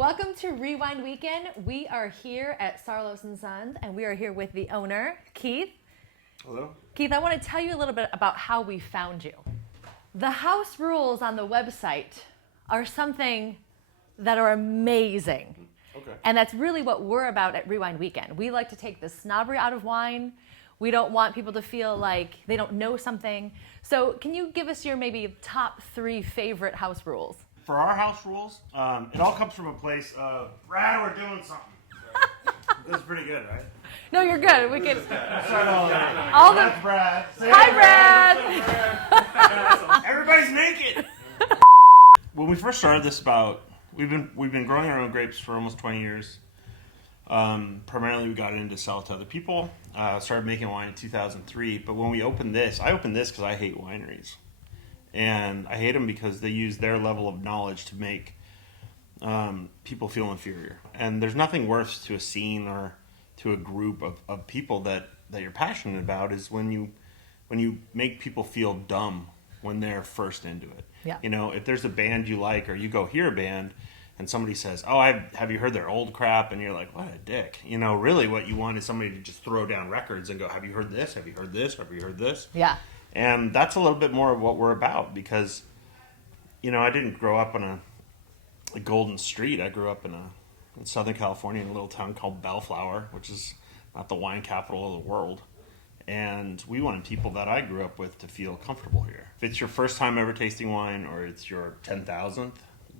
Welcome to ReWINEd Weekend. We are here at Saarloos & Sons, and we are here with the owner, Keith. Hello. Keith, I want to tell you a little bit about how we found you. The house rules on the website are something that are amazing. Okay. And that's really what we're about at ReWINEd Weekend. We like to take the snobbery out of wine. We don't want people to feel like they don't know something. So can you give us your maybe top 3 favorite house rules? For our house rules, it all comes from a place of, Brad, we're doing something. This is pretty good, right? No, you're good. We can. All the Brad. Hi, Brad. Everybody's naked. When we first started this, we've been growing our own grapes for almost 20 years. Primarily, we got into sell to other people. Started making wine in 2003. But when we opened this, I opened this because I hate wineries. And I hate them because they use their level of knowledge to make people feel inferior. And there's nothing worse to a scene or to a group of people that you're passionate about is when you make people feel dumb when they're first into it. Yeah. You know, if there's a band you like or you go hear a band and somebody says, oh, have you heard their old crap? And you're like, what a dick. You know, really what you want is somebody to just throw down records and go, have you heard this? Have you heard this? Have you heard this? Yeah. And that's a little bit more of what we're about because, you know, I didn't grow up on a golden street. I grew up in Southern California in a little town called Bellflower, which is not the wine capital of the world. And we wanted people that I grew up with to feel comfortable here. If it's your first time ever tasting wine or it's your 10,000th,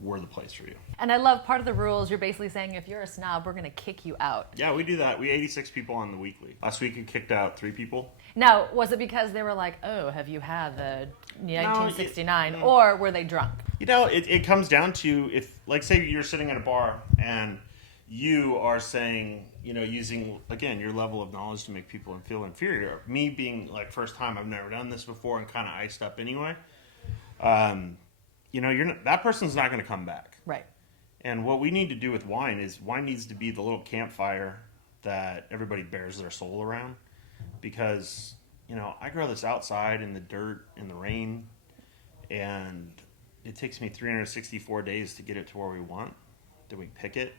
we're the place for you. And I love part of the rules. You're basically saying if you're a snob, we're going to kick you out. Yeah, we do that. We 86 people on the weekly. Last week we kicked out 3 people. Now, was it because they were like, oh, have you had the 1969? Or were they drunk? You know, it comes down to if, like, say you're sitting at a bar and you are saying, you know, using, again, your level of knowledge to make people feel inferior. Me being, like, first time, I've never done this before and kind of iced up anyway. You know, that person's not going to come back. Right. And what we need to do with wine is wine needs to be the little campfire that everybody bears their soul around. Because, you know, I grow this outside in the dirt, in the rain, and it takes me 364 days to get it to where we want. Then we pick it.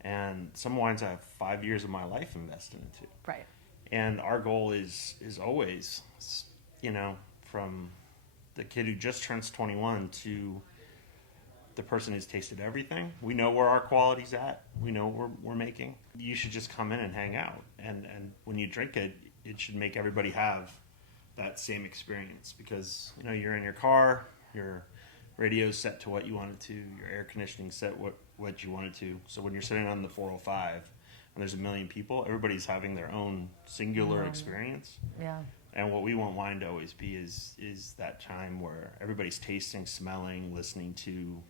And some wines I have 5 years of my life invested into. Right. And our goal is always, you know, from the kid who just turns 21 to the person who's tasted everything. We know where our quality's at. We know what we're making. You should just come in and hang out. And when you drink it, it should make everybody have that same experience. Because, you know, you're in your car, your radio's set to what you want it to, your air conditioning's set what you want it to. So when you're sitting on the 405 and there's a million people, everybody's having their own singular experience. Yeah. And what we want wine to always be is that time where everybody's tasting, smelling, listening to,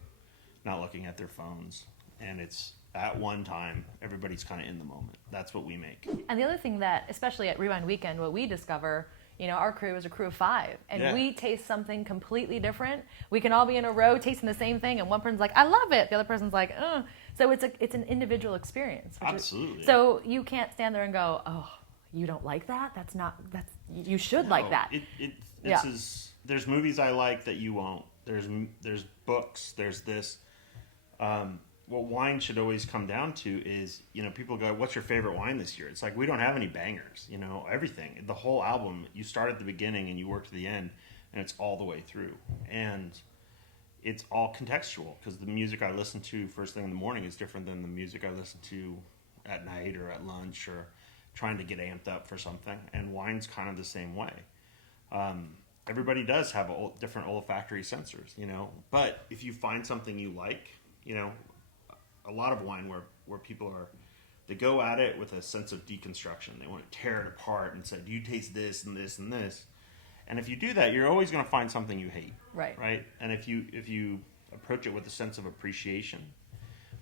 not looking at their phones. And it's at one time, everybody's kind of in the moment. That's what we make. And the other thing that, especially at ReWINEd Weekend, what we discover, you know, our crew is a crew of 5. And we taste something completely different. We can all be in a row tasting the same thing. And one person's like, I love it. The other person's like, ugh. So it's an individual experience. Absolutely. So you can't stand there and go, oh, you don't like that? You should like that. There's movies I like that you won't. There's books. There's this. What wine should always come down to is, you know, people go, what's your favorite wine this year? It's like, we don't have any bangers, you know, everything. The whole album, you start at the beginning and you work to the end, and it's all the way through. And it's all contextual, because the music I listen to first thing in the morning is different than the music I listen to at night or at lunch or trying to get amped up for something. And wine's kind of the same way. Everybody does have different olfactory sensors, you know, but if you find something you like, you know, a lot of wine where people they go at it with a sense of deconstruction. They want to tear it apart and say, do you taste this and this and this? And if you do that, you're always going to find something you hate. Right. And if you approach it with a sense of appreciation,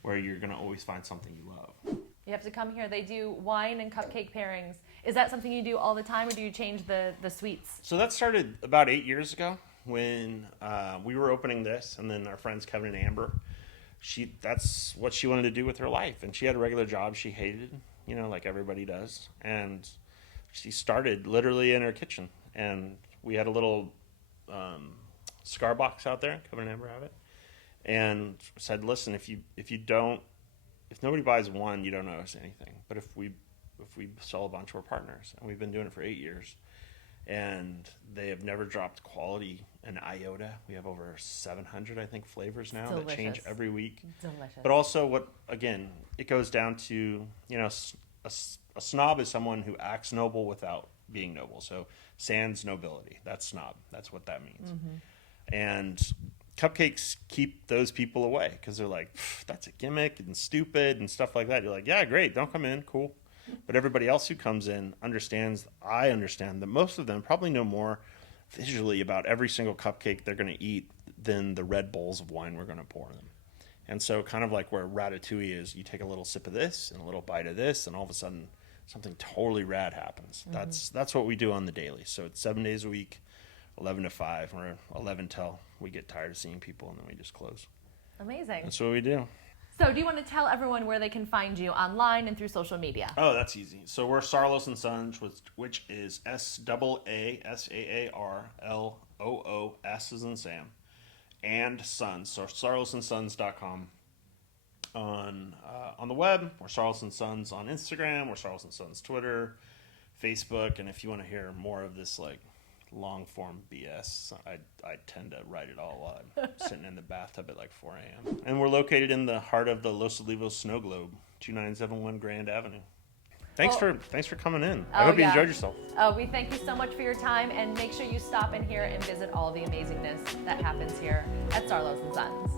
where you're going to always find something you love. You have to come here. They do wine and cupcake pairings. Is that something you do all the time, or do you change the sweets? So that started about 8 years ago when we were opening this, and then our friends Kevin and Amber, that's what she wanted to do with her life. And she had a regular job she hated, you know, like everybody does. And she started literally in her kitchen. And we had a little cigar box out there. Kevin and Amber have it. and said, listen, if nobody buys one, you don't notice anything. But if we sell a bunch, we're partners, and we've been doing it for 8 years, and they have never dropped quality an iota. We have over 700, I think, flavors now that change every week. Delicious. But also, it goes down to, a snob is someone who acts noble without being noble. So sans nobility, that's snob. That's what that means. And Cupcakes keep those people away because they're like, that's a gimmick and stupid and stuff like that. You're like, yeah, great, don't come in, cool. But everybody else who comes in I understand that most of them probably know more visually about every single cupcake they're going to eat than the red bowls of wine we're going to pour them. And so kind of like where Ratatouille is, you take a little sip of this and a little bite of this, and all of a sudden something totally rad happens. That's what we do on the daily. So it's 7 days a week, 11 to 5, or 11 till we get tired of seeing people, and then we just close. Amazing. That's what we do. So do you want to tell everyone where they can find you online and through social media? Oh, that's easy. So we're Saarloos and Sons, which is SAASAARLOOS as in Sam, and Sons. So SaarloosandSons.com on the web. We're Saarloos and Sons on Instagram. We're Saarloos and Sons Twitter, Facebook, and if you want to hear more of this like long form BS, I tend to write it all while I'm sitting in the bathtub at like 4 a.m. And we're located in the heart of the Los Olivos Snow Globe, 2971 Grand Avenue. Thanks for coming in. I hope you enjoyed yourself. Oh, we thank you so much for your time, and make sure you stop in here and visit all the amazingness that happens here at Saarloos and Sons.